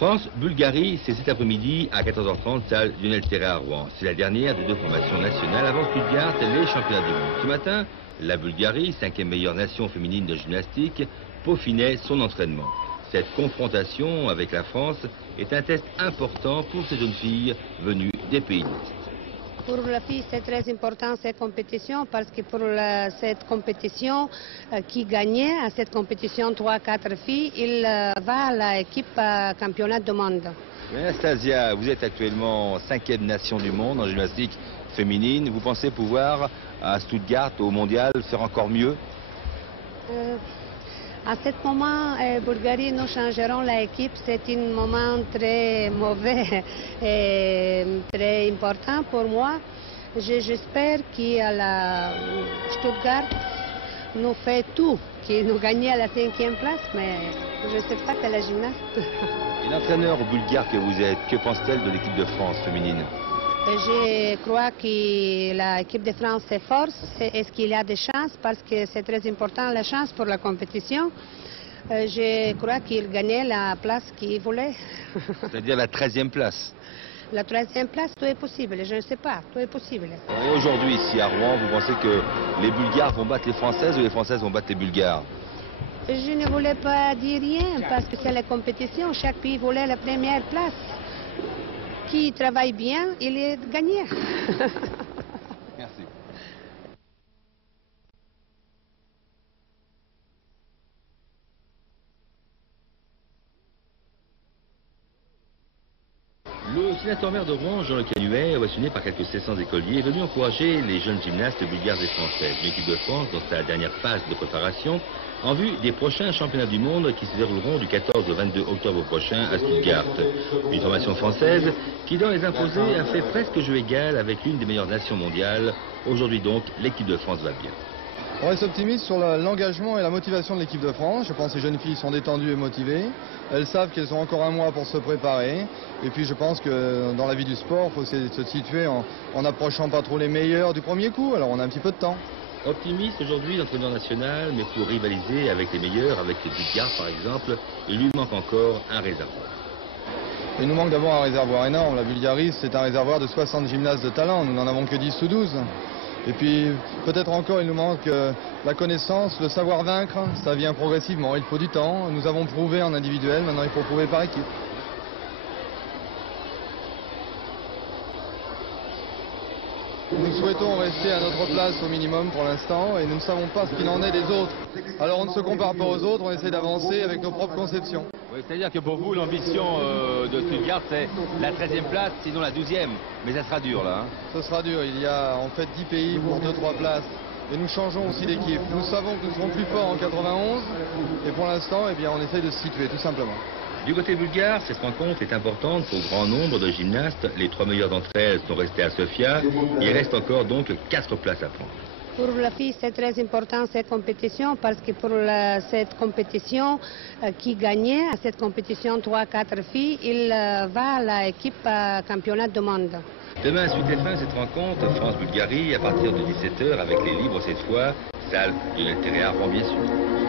France-Bulgarie, c'est cet après-midi à 14h30, salle Lionel Terray à Rouen. C'est la dernière des deux formations nationales avant Stuttgart, les championnats du monde. Ce matin, la Bulgarie, 5e meilleure nation féminine de gymnastique, peaufinait son entraînement. Cette confrontation avec la France est un test important pour ces jeunes filles venues des pays de l'Est. Pour la fille, c'est très important cette compétition parce que pour cette compétition, qui gagnait à cette compétition 3-4 filles, il va à l'équipe championnat du monde. Anastasia, vous êtes actuellement 5e nation du monde en gymnastique féminine. Vous pensez pouvoir, à Stuttgart, au mondial, faire encore mieux? À ce moment, Bulgarie, nous changerons l'équipe. C'est un moment très mauvais et très important pour moi. J'espère qu'à la Stuttgart, nous faisons tout, que nous gagnons à la 5e place, mais je ne sais pas que la gymnaste. Et l'entraîneur bulgare que vous êtes, que pense-t-elle de l'équipe de France féminine? Je crois que l'équipe de France est forte. Est-ce qu'il y a des chances? Parce que c'est très important la chance pour la compétition. Je crois qu'il gagnait la place qu'il voulait. C'est-à-dire la 13e place? La 13e place, tout est possible. Je ne sais pas, tout est possible. Et aujourd'hui, ici à Rouen, vous pensez que les Bulgares vont battre les Françaises ou les Françaises vont battre les Bulgares? Je ne voulais pas dire rien parce que c'est la compétition. Chaque pays voulait la première place. Qui travaille bien, il est gagné. Merci. Le sénateur maire de Rouen, Jean-Luc Canuet, ovationné par quelques 700 écoliers, est venu encourager les jeunes gymnastes bulgares et françaises. L'équipe de France, dans sa dernière phase de préparation, en vue des prochains championnats du monde qui se dérouleront du 14 au 22 octobre prochain à Stuttgart. Une formation française qui, dans les imposés, a fait presque jeu égal avec l'une des meilleures nations mondiales. Aujourd'hui donc, l'équipe de France va bien. On reste optimiste sur l'engagement et la motivation de l'équipe de France. Je pense que ces jeunes filles sont détendues et motivées. Elles savent qu'elles ont encore un mois pour se préparer. Et puis je pense que dans la vie du sport, il faut se situer en n'approchant pas trop les meilleurs du premier coup. Alors on a un petit peu de temps. Optimiste aujourd'hui, l'entraîneur national, mais pour rivaliser avec les meilleurs, avec les Bulgares par exemple, il lui manque encore un réservoir. Il nous manque d'abord un réservoir énorme. La Bulgarie, c'est un réservoir de 60 gymnastes de talent. Nous n'en avons que 10 ou 12. Et puis, peut-être encore, il nous manque la connaissance, le savoir vaincre. Ça vient progressivement, il faut du temps. Nous avons prouvé en individuel, maintenant il faut prouver par équipe. Nous souhaitons rester à notre place au minimum pour l'instant et nous ne savons pas ce qu'il en est des autres. Alors on ne se compare pas aux autres, on essaie d'avancer avec nos propres conceptions. Oui, c'est-à-dire que pour vous, l'ambition de Stuttgart, c'est la 13e place, sinon la 12e. Mais ça sera dur là. Ce sera dur, il y a en fait 10 pays pour 2-3 places. Et nous changeons aussi d'équipe. Nous savons que nous serons plus forts en 91 et pour l'instant, eh bien, on essaie de se situer tout simplement. Du côté bulgare, cette rencontre est importante pour grand nombre de gymnastes. Les 3 meilleures d'entre elles sont restées à Sofia. Il reste encore donc 4 places à prendre. Pour la fille, c'est très important cette compétition parce que pour cette compétition, qui gagnait à cette compétition 3-4 filles, il va à l'équipe championnat du monde. Demain, suite et fin cette rencontre, France-Bulgarie, à partir de 17h avec les libres cette fois, salle Lionel Terray à Rouen bien sûr.